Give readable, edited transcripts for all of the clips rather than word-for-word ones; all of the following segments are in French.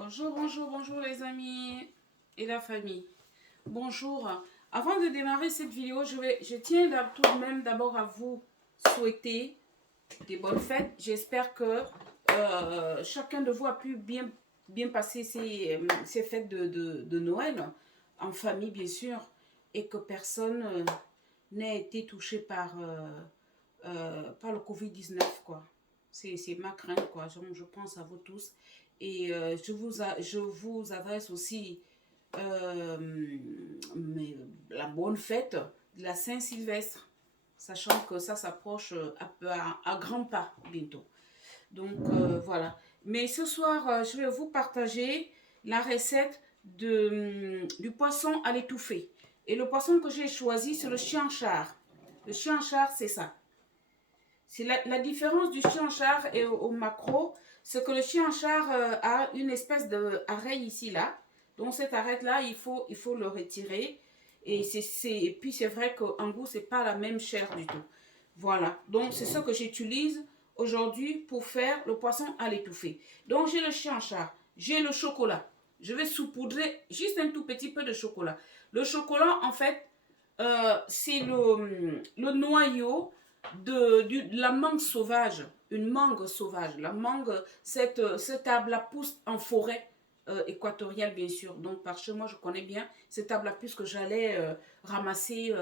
Bonjour, bonjour, bonjour les amis et la famille. Bonjour. Avant de démarrer cette vidéo, je tiens tout de même d'abord à vous souhaiter des bonnes fêtes. J'espère que chacun de vous a pu bien passer ces fêtes de Noël, en famille bien sûr, et que personne n'ait été touché par le Covid-19, quoi. C'est ma crainte, quoi. Je pense à vous tous. Et je vous adresse aussi la bonne fête de la Saint-Sylvestre, sachant que ça s'approche à grands pas bientôt. Donc voilà. Mais ce soir, je vais vous partager la recette du poisson à l'étouffée. Et le poisson que j'ai choisi, c'est le chianchar. Le chianchar, c'est ça. C'est la différence du chianchar et au maquereau, c'est que le chianchar a une espèce d'arête ici, là. Donc cette arête-là, il faut le retirer. Et puis c'est vrai qu'en goût, c'est pas la même chair du tout. Voilà. Donc c'est ce que j'utilise aujourd'hui pour faire le poisson à l'étouffée. Donc j'ai le chianchar, j'ai le chocolat. Je vais saupoudrer juste un tout petit peu de chocolat. Le chocolat, en fait, c'est le noyau de la mangue sauvage, une mangue sauvage. La mangue, cet arbre-là pousse en forêt équatoriale, bien sûr. Donc, par chez moi, je connais bien cet arbre-là, puisque j'allais ramasser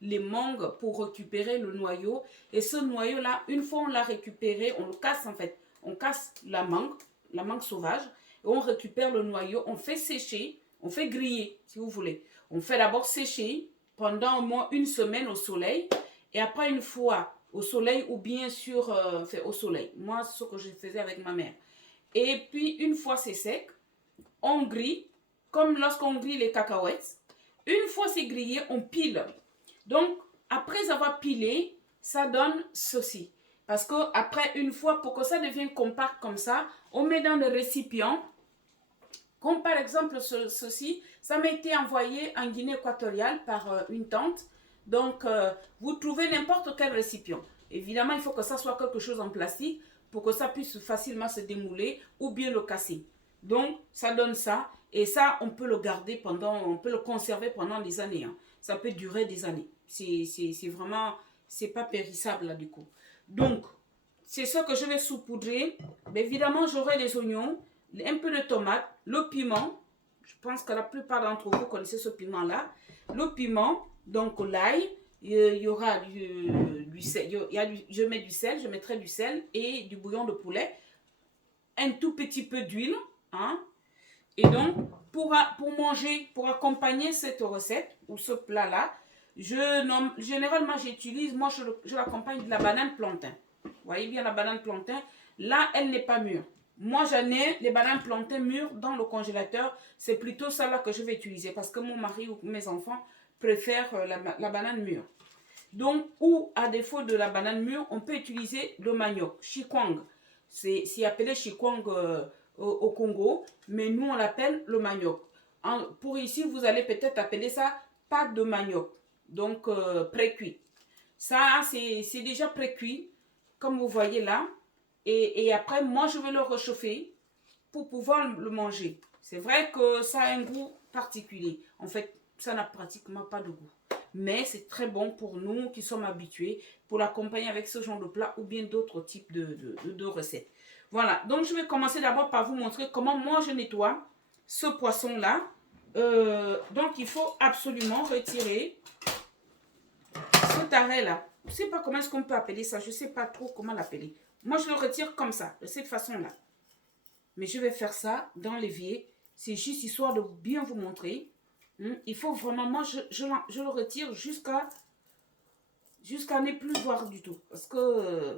les mangues pour récupérer le noyau. Et ce noyau-là, une fois on l'a récupéré, on le casse en fait. On casse la mangue sauvage, et on récupère le noyau, on fait sécher, on fait griller, si vous voulez. On fait d'abord sécher pendant au moins une semaine au soleil. Et après, une fois au soleil ou bien sur au soleil. Moi, c'est ce que je faisais avec ma mère. Et puis, une fois c'est sec, on grille, comme lorsqu'on grille les cacahuètes. Une fois c'est grillé, on pile. Donc, après avoir pilé, ça donne ceci. Parce que après, une fois, pour que ça devienne compact comme ça, on met dans le récipient. Comme par exemple ceci, ça m'a été envoyé en Guinée équatoriale par une tante. Donc, vous trouvez n'importe quel récipient. Évidemment, il faut que ça soit quelque chose en plastique pour que ça puisse facilement se démouler ou bien le casser. Donc, ça donne ça. Et ça, on peut le garder on peut le conserver pendant des années. Hein. Ça peut durer des années. C'est vraiment, c'est pas périssable là du coup. Donc, c'est ça que je vais saupoudrer. Mais évidemment, j'aurai les oignons, un peu de tomate, le piment. Je pense que la plupart d'entre vous connaissez ce piment-là. Le piment, donc l'ail, il y aura du sel. Je mets du sel, je mettrai du sel et du bouillon de poulet. Un tout petit peu d'huile. Hein. Et donc, pour manger, pour accompagner cette recette ou ce plat-là, généralement, moi, je l'accompagne de la banane plantain. Vous voyez bien la banane plantain. Là, elle n'est pas mûre. Moi, j'en ai les bananes plantain mûres dans le congélateur. C'est plutôt ça là que je vais utiliser parce que mon mari ou mes enfants préfèrent la banane mûre. Donc, ou à défaut de la banane mûre, on peut utiliser le manioc, chikwang. C'est appelé chikwang au Congo, mais nous on l'appelle le manioc. Pour ici, vous allez peut-être appeler ça pâte de manioc, donc pré-cuit. Ça, c'est déjà pré-cuit, comme vous voyez là. Et après, moi, je vais le réchauffer pour pouvoir le manger. C'est vrai que ça a un goût particulier. En fait, ça n'a pratiquement pas de goût. Mais c'est très bon pour nous qui sommes habitués pour l'accompagner avec ce genre de plat ou bien d'autres types de recettes. Voilà, donc je vais commencer d'abord par vous montrer comment moi je nettoie ce poisson-là. Donc il faut absolument retirer cet arrêt-là. Je ne sais pas comment est-ce qu'on peut appeler ça, je ne sais pas trop comment l'appeler. Moi je le retire comme ça, de cette façon-là. Mais je vais faire ça dans l'évier. C'est juste histoire de bien vous montrer. Il faut vraiment, moi, je le retire jusqu'à ne plus voir du tout. Parce que,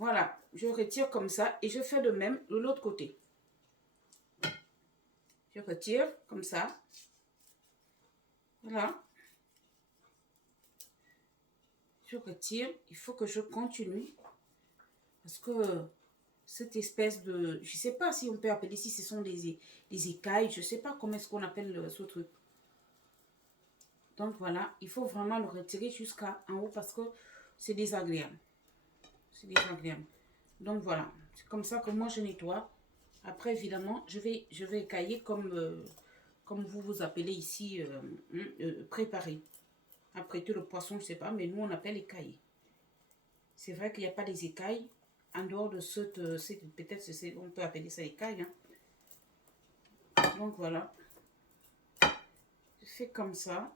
voilà, je retire comme ça. Et je fais de même de l'autre côté. Je retire comme ça. Voilà. Je retire. Il faut que je continue. Parce que cette espèce de... Je ne sais pas si on peut appeler, si ce sont des écailles. Je ne sais pas comment est-ce qu'on appelle ce truc. Donc voilà, il faut vraiment le retirer jusqu'en haut parce que c'est désagréable. C'est désagréable. Donc voilà, c'est comme ça que moi je nettoie Après, évidemment, je vais écailler comme vous vous appelez ici, préparer. Apprêter le poisson, je sais pas, mais nous, on appelle écailler. C'est vrai qu'il n'y a pas des écailles. En dehors de peut-être on peut appeler ça écaille. Hein. Donc, voilà. Je fais comme ça.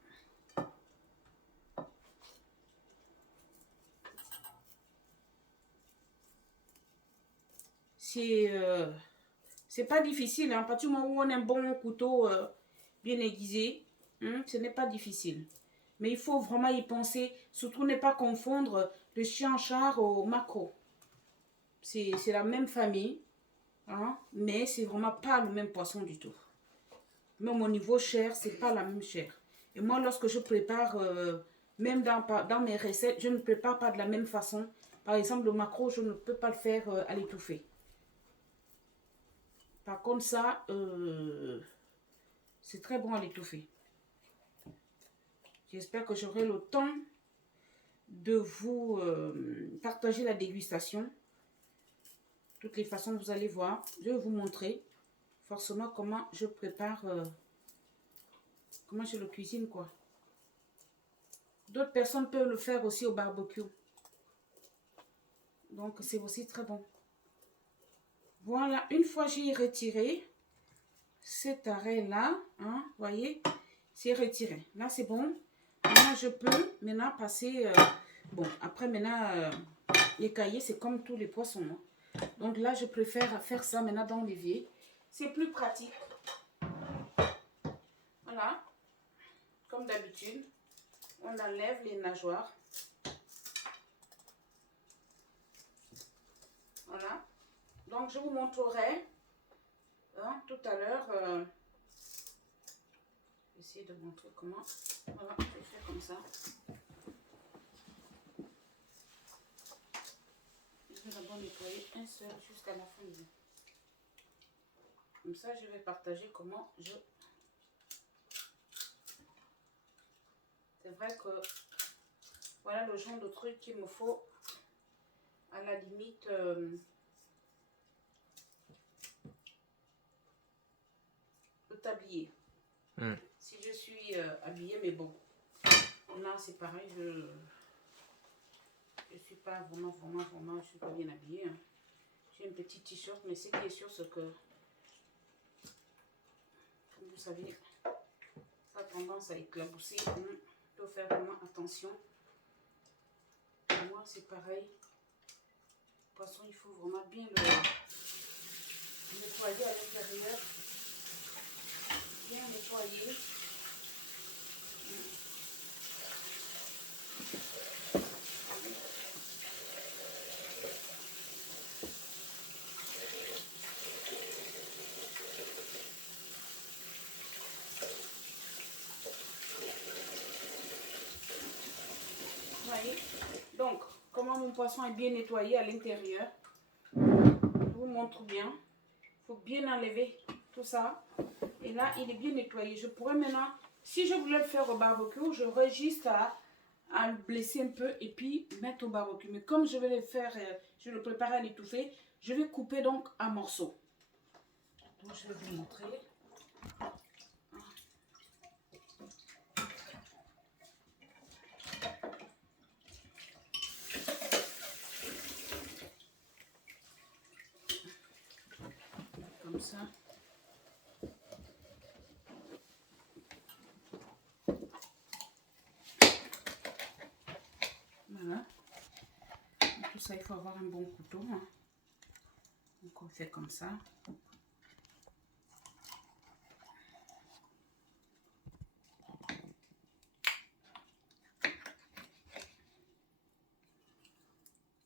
C'est pas difficile. Hein. À partir du moment où on a un bon couteau bien aiguisé, hein, ce n'est pas difficile. Mais il faut vraiment y penser. Surtout ne pas confondre le chien-char au maquereau. C'est la même famille, hein, mais c'est vraiment pas le même poisson du tout. Même au niveau chair, c'est pas la même chair. Et moi, lorsque je prépare, même dans mes recettes, je ne prépare pas de la même façon. Par exemple, le maquereau, je ne peux pas le faire à l'étouffer. Par contre, ça, c'est très bon à l'étouffer. J'espère que j'aurai le temps de vous partager la dégustation. De toutes les façons, vous allez voir. Je vais vous montrer forcément comment je prépare, comment je le cuisine, quoi. D'autres personnes peuvent le faire aussi au barbecue. Donc, c'est aussi très bon. Voilà, une fois j'ai retiré cet arrêt-là, hein, voyez, c'est retiré. Là, c'est bon. Maintenant, je peux maintenant passer... bon, après, maintenant, écailler, c'est comme tous les poissons. Hein. Donc là, je préfère faire ça maintenant dans l'évier. C'est plus pratique. Voilà. Comme d'habitude, on enlève les nageoires. Voilà. Donc, je vous montrerai hein, tout à l'heure. Essayer de montrer comment. Voilà, je vais faire comme ça. Je vais d'abord nettoyer un seul jusqu'à la fin. Comme ça, je vais partager comment je... C'est vrai que voilà le genre de truc qu'il me faut à la limite le tablier. Si je suis habillée, mais bon, là c'est pareil, je suis pas vraiment, je suis pas bien habillée. Hein. J'ai un petit t-shirt, mais ce qui est sûr, c'est que, comme vous savez, ça a tendance à éclabousser. Il faut faire vraiment attention. Pour moi, c'est pareil. Le poisson, il faut vraiment bien le nettoyer à l'intérieur. Bien nettoyer. Voyez. Donc, comment mon poisson est bien nettoyé à l'intérieur. Je vous montre bien. Il faut bien enlever tout ça. Et là, il est bien nettoyé. Je pourrais maintenant, si je voulais le faire au barbecue, j'aurais juste à le blesser un peu et puis mettre au barbecue. Mais comme je vais le faire, je vais le préparer à l'étouffer, je vais couper donc en morceaux. Donc, je vais vous montrer. Comme ça. Voilà. Tout ça, il faut avoir un bon couteau. Hein. Donc, on fait comme ça.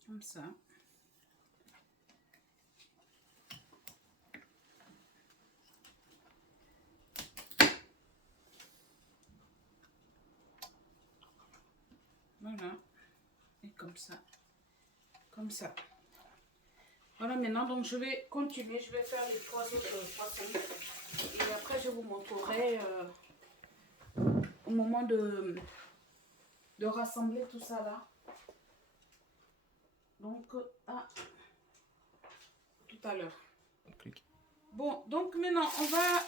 Comme ça. Voilà. Et comme ça. Comme ça. Voilà, maintenant, donc je vais continuer. Je vais faire les 3 autres poissons. Et après, je vous montrerai au moment de rassembler tout ça là. Donc, à tout à l'heure. Bon, donc maintenant,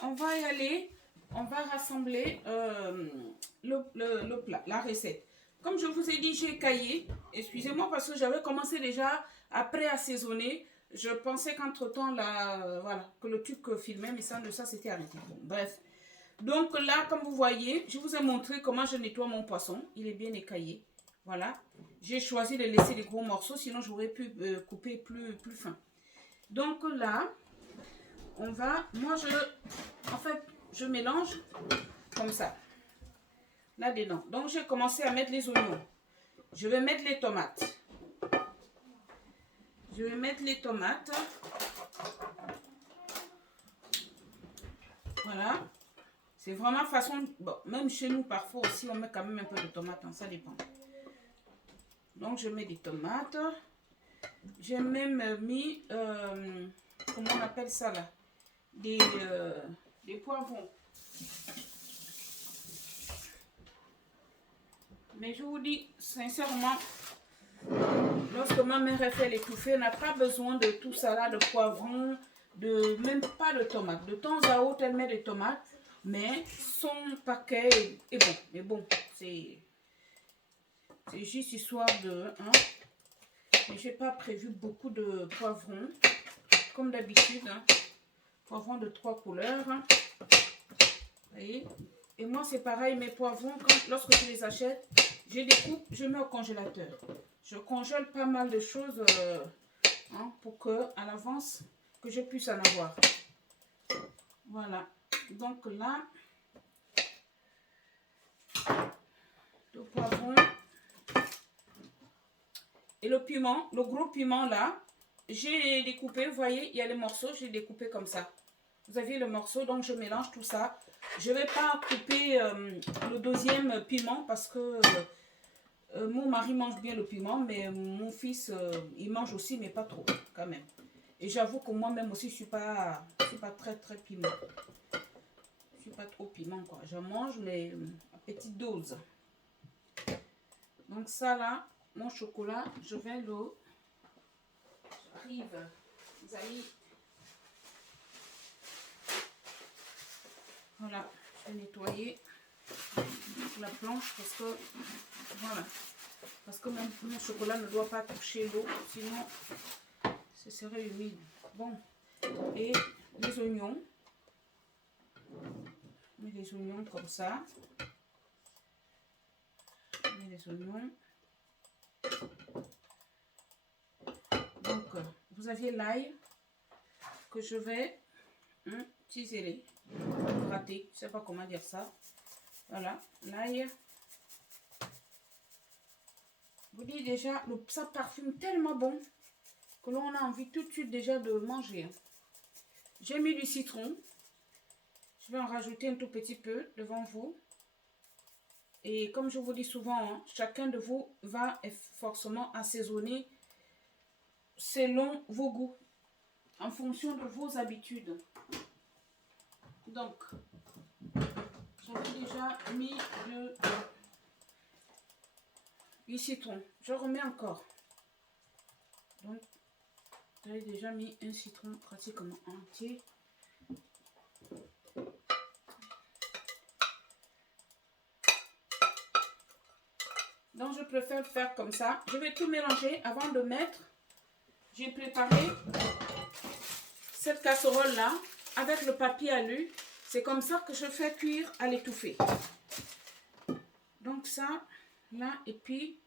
on va y aller. On va rassembler le plat, la recette. Comme je vous ai dit, j'ai caillé. Excusez-moi parce que j'avais commencé déjà après assaisonner. Je pensais qu'entre-temps, là, voilà, que le truc filmait, mais ça s'était arrêté. Bon, bref. Donc là, comme vous voyez, je vous ai montré comment je nettoie mon poisson. Il est bien écaillé. Voilà. J'ai choisi de laisser les gros morceaux, sinon j'aurais pu couper plus fin. Donc là, on va, en fait, je mélange comme ça, là-dedans. Donc, j'ai commencé à mettre les oignons. Je vais mettre les tomates. Je vais mettre les tomates. Voilà. C'est vraiment façon, bon, même chez nous, parfois aussi, on met quand même un peu de tomates, hein, ça dépend. Donc, je mets des tomates. J'ai même mis, comment on appelle ça là? Des poivrons. Mais je vous dis sincèrement, lorsque ma mère a fait l'étouffée, elle n'a pas besoin de tout ça là, de poivrons, même pas de tomates. De temps à autre, elle met des tomates, mais son paquet est bon. Mais bon, c'est juste histoire de... Hein, mais je n'ai pas prévu beaucoup de poivrons, comme d'habitude. Hein, poivrons de 3 couleurs. Hein, vous voyez? Et moi, c'est pareil, mes poivrons, lorsque je les achète, je les coupe, je mets au congélateur. Je congèle pas mal de choses hein, pour que, à l'avance, que je puisse en avoir. Voilà. Donc là, le poivron et le piment, le gros piment là, j'ai découpé, vous voyez, il y a les morceaux, j'ai découpé comme ça. Vous avez le morceau, donc je mélange tout ça. Je ne vais pas couper le deuxième piment parce que mon mari mange bien le piment, mais mon fils, il mange aussi, mais pas trop, quand même. Et j'avoue que moi-même aussi, je suis pas très, très piment. Je suis pas trop piment, quoi. Je mange, mais à petite dose. Donc ça, là, mon chocolat, je vais le... J'arrive. Vous allez... Voilà, je vais nettoyer la planche parce que... Voilà. Parce que mon chocolat ne doit pas toucher l'eau, sinon ce serait humide. Bon, et les oignons. Je mets les oignons comme ça. Je mets les oignons. Donc, vous aviez l'ail que je vais ciseler, gratter. Je ne sais pas comment dire ça. Voilà, l'ail. Vous dites déjà, ça parfume tellement bon que l'on a envie tout de suite déjà de manger. J'ai mis du citron. Je vais en rajouter un tout petit peu devant vous. Et comme je vous dis souvent, hein, chacun de vous va forcément assaisonner selon vos goûts, en fonction de vos habitudes. Donc, j'avais déjà mis du citron. Je remets encore. Donc, j'avais déjà mis un citron pratiquement entier. Donc, je préfère faire comme ça. Je vais tout mélanger avant de mettre. J'ai préparé cette casserole-là avec le papier alu. C'est comme ça que je fais cuire à l'étouffée. Donc ça, là, et puis,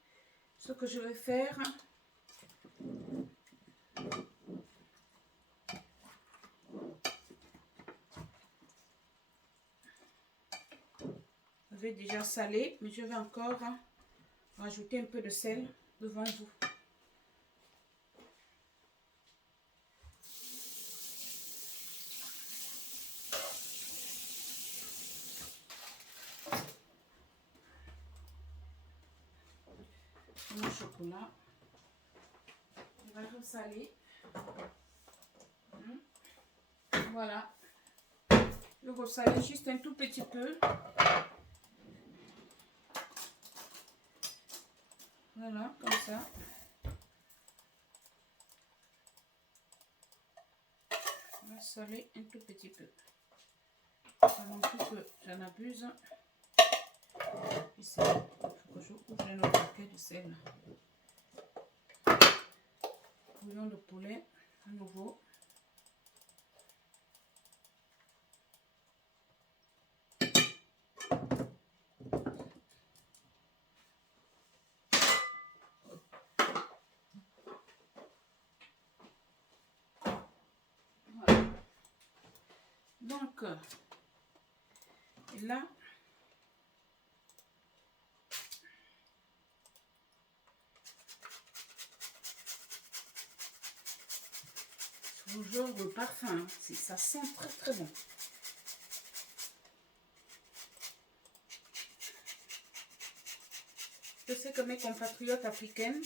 ce que je vais faire... J'avais déjà salé, mais je vais encore rajouter un peu de sel devant vous. Mon chocolat, je vais ressaler. Voilà, je ressaler juste un tout petit peu. Voilà, comme ça. Là, va saler un tout petit peu. Pas non plus que j'en abuse. Ici, il faut que je ouvre notre paquet de sel. Bouillon de poulet, à nouveau. Voilà. Donc, et là, je vous jure, le parfum, hein, ça sent très très bon. Je sais que mes compatriotes africaines,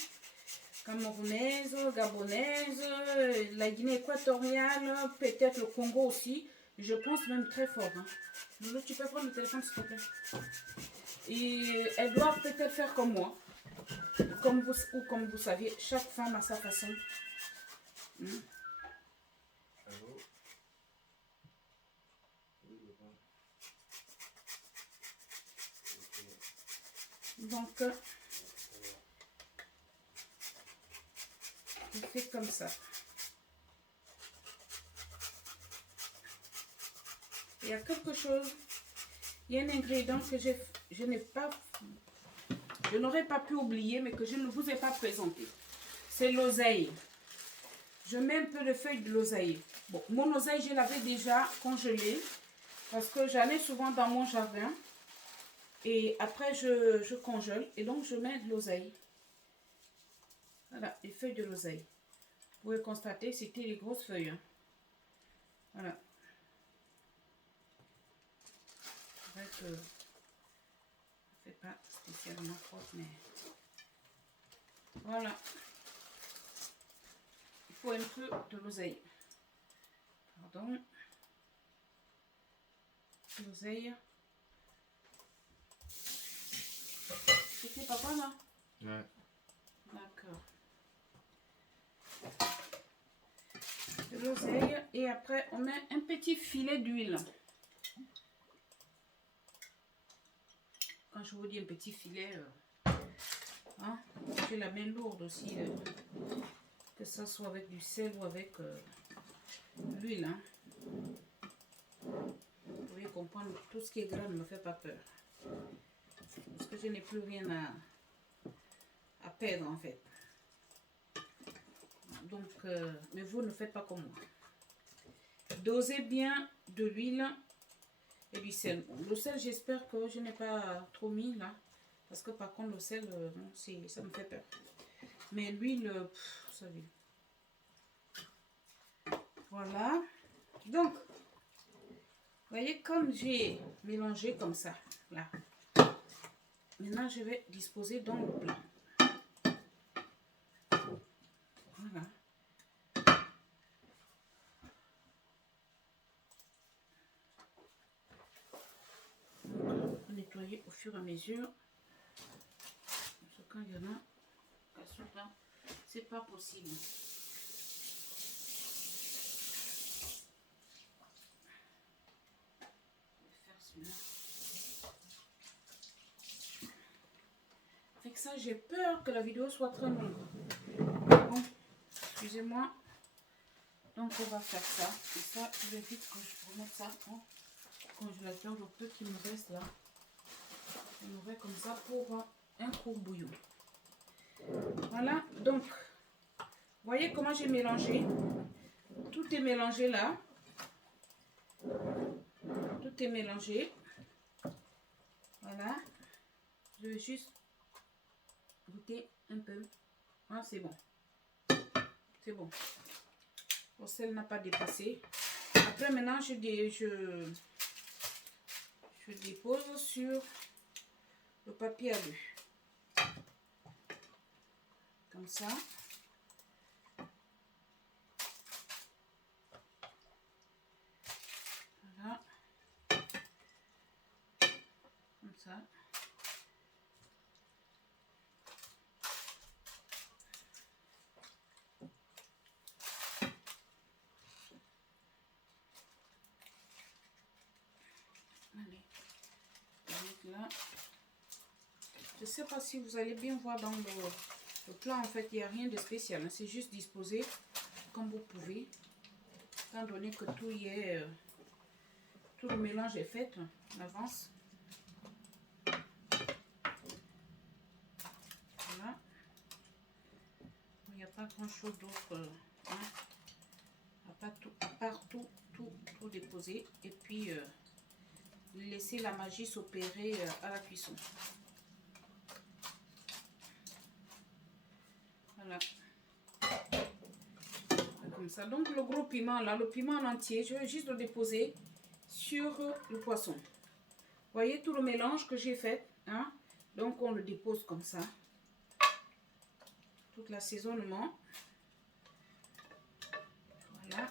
camerounaises, gabonaises, la Guinée équatoriale, peut-être le Congo aussi, je pense même très fort. Hein. Loulou, tu peux prendre le téléphone s'il te plaît. Et elles doivent peut-être faire comme moi. Comme vous savez, chaque femme a sa façon. Donc, je fais comme ça. Il y a quelque chose, il y a un ingrédient que je n'aurais pas pu oublier, mais que je ne vous ai pas présenté. C'est l'oseille. Je mets un peu de feuilles de l'oseille. Bon, mon oseille, je l'avais déjà congelé parce que j'en ai souvent dans mon jardin. Et après, je congèle et donc je mets de l'oseille. Voilà, les feuilles de l'oseille. Vous pouvez constater, c'était les grosses feuilles. Hein. Voilà. C'est vrai que c'est pas spécialement propre, mais voilà. Il faut un peu de l'oseille. Pardon. L'oseille. C'était papa là? Ouais. D'accord. De l'oseille et après on met un petit filet d'huile. Quand je vous dis un petit filet, hein, j'ai la main lourde aussi, que ça soit avec du sel ou avec l'huile. Hein. Vous pouvez comprendre, tout ce qui est gras ne me fait pas peur. Parce que je n'ai plus rien à perdre en fait. Donc, mais vous ne faites pas comme moi. Dosez bien de l'huile et du sel. Le sel, j'espère que je n'ai pas trop mis là. Parce que par contre, le sel, ça me fait peur. Mais l'huile, vous savez. Voilà. Donc, vous voyez, comme j'ai mélangé comme ça, là. Maintenant, je vais disposer dans le plat. Voilà. On va nettoyer au fur et à mesure. Parce que quand il y en a, là, c'est pas possible. Je vais faire celui-là. Avec ça, j'ai peur que la vidéo soit très longue. Bon, excusez-moi. Donc, on va faire ça. Et ça, je vais vite que je remette ça au congélateur. Le peu qui me reste là. Je me mets comme ça pour un court bouillon. Voilà, donc, voyez comment j'ai mélangé. Tout est mélangé là. Tout est mélangé. Voilà. Je vais juste goûter un peu. Ah, c'est bon. C'est bon. Le sel n'a pas dépassé. Après, maintenant, je dépose sur le papier alu. Comme ça. Voilà. Comme ça. Là, je ne sais pas si vous allez bien voir dans le plat, en fait, il n'y a rien de spécial. Hein. C'est juste disposé comme vous pouvez. Étant donné que tout y est, tout le mélange est fait en avance. Voilà. Il n'y a pas grand chose d'autre. Hein. À part tout déposer. Et puis, laisser la magie s'opérer à la cuisson. Voilà. Comme ça. Donc le gros piment là, le piment en entier, je vais juste le déposer sur le poisson. Vous voyez tout le mélange que j'ai fait, hein? Donc on le dépose comme ça. Tout l'assaisonnement. Voilà.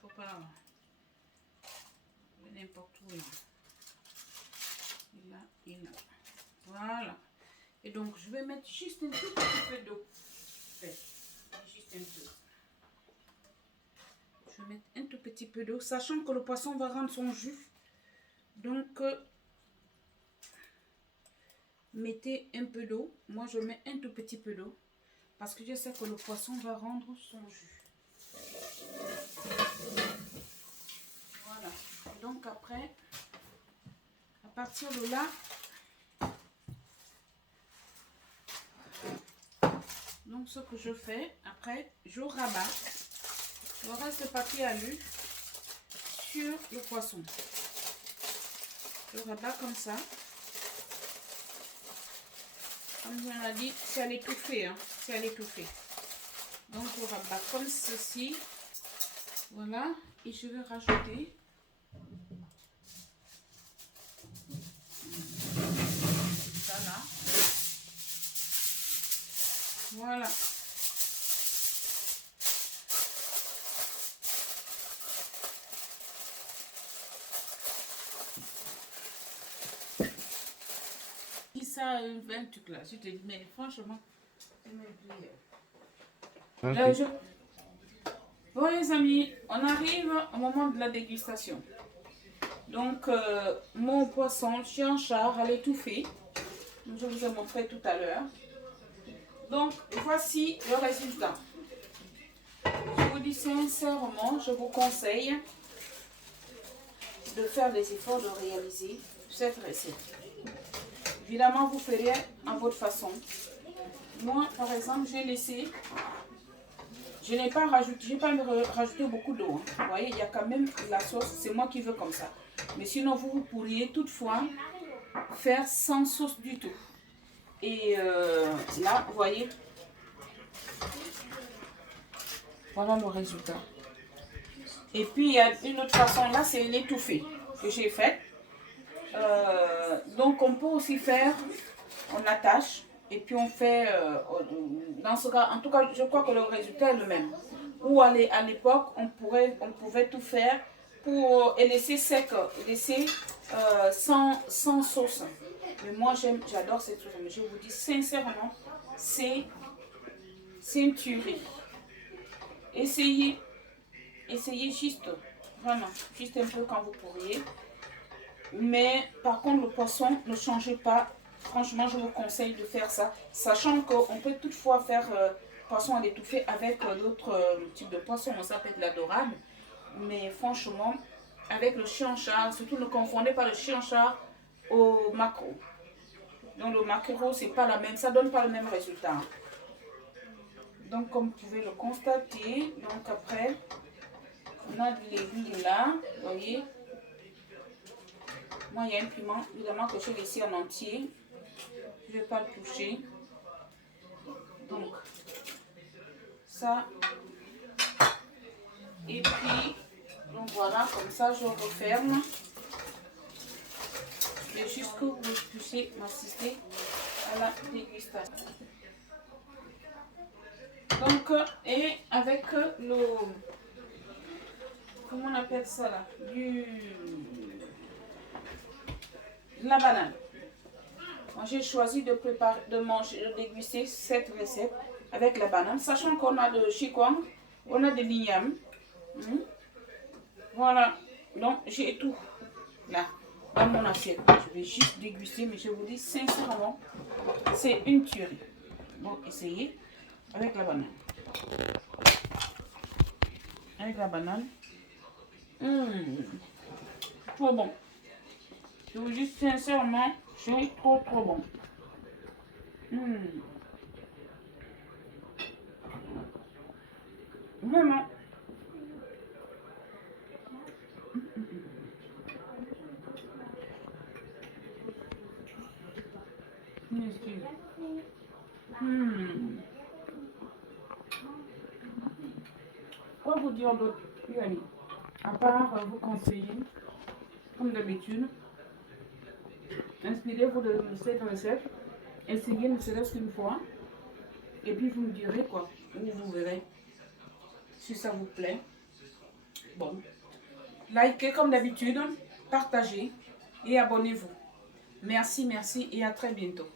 Faut pas n'importe où là. Et là. Voilà. Et donc je vais mettre juste un tout petit peu d'eau. Juste un peu. Je vais mettre un tout petit peu d'eau, sachant que le poisson va rendre son jus. Donc mettez un peu d'eau. Moi je mets un tout petit peu d'eau parce que je sais que le poisson va rendre son jus. Voilà. Donc après, à partir de là, donc ce que je fais, après, je rabats le reste de papier alu sur le poisson. Je rabats comme ça. Comme on a dit, c'est à l'étouffer, hein, c'est à l'étouffer. Donc je rabats comme ceci. Voilà. Et je vais rajouter ça là. Voilà. Et ça, un truc là, je te dis, mais franchement, c'est même plus. Là, bon les amis, on arrive au moment de la dégustation. Donc mon poisson chien-char à l'étouffée, je vous ai montré tout à l'heure. Donc voici le résultat. Je vous dis sincèrement, je vous conseille de faire des efforts de réaliser cette recette. Évidemment, vous ferez à votre façon. Moi, par exemple, j'ai laissé, je n'ai pas rajouté beaucoup d'eau. Hein. Vous voyez, il y a quand même la sauce, c'est moi qui veux comme ça. Mais sinon, vous pourriez toutefois faire sans sauce du tout. Et là, vous voyez, voilà le résultat. Et puis, il y a une autre façon, là, c'est l'étouffée que j'ai faite. Donc, on peut aussi faire, on attache, et puis on fait, dans ce cas, en tout cas, je crois que le résultat est le même. Ou à l'époque, on pouvait tout faire pour et laisser sec, laisser sans sauce. Mais moi, j'adore cette sauce. Mais je vous dis sincèrement, c'est une tuerie. Essayez juste, vraiment, juste un peu quand vous pourriez. Mais par contre, le poisson, ne changez pas. Franchement, je vous conseille de faire ça. Sachant qu'on peut toutefois faire poisson à l'étouffée avec d'autres types de poissons. Ça peut être la dorade. Mais franchement, avec le chien-char, surtout ne confondez pas le chien-char au maquereau. Donc le maquereau, c'est pas la même, ça donne pas le même résultat. Donc comme vous pouvez le constater, donc après, on a de l'aiguille là, vous voyez. Moi, il y a un piment, évidemment, que j'ai laissé en entier. Je ne vais pas le toucher. Donc, ça. Et puis, donc voilà, comme ça, je referme. Et juste que vous puissiez m'assister à la dégustation. Donc, et avec le... Comment on appelle ça là? la banane. Moi, j'ai choisi de préparer, de manger, de déguster cette recette avec la banane, sachant qu'on a de chikwang, on a de l'igname. Voilà, donc j'ai tout là, dans mon assiette. Je vais juste déguster, mais je vous dis sincèrement, c'est une tuerie. Bon, essayez avec la banane. Avec la banane. Trop bon. Je vous dis sincèrement, c'est trop bon. Vraiment. Quoi vous dire d'autre, les amis? À part vous conseiller, comme d'habitude, inspirez-vous de cette recette, essayez ne serait-ce qu'une fois, et puis vous me direz quoi, ou vous verrez si ça vous plaît. Bon, likez comme d'habitude, partagez et abonnez-vous. Merci, merci et à très bientôt.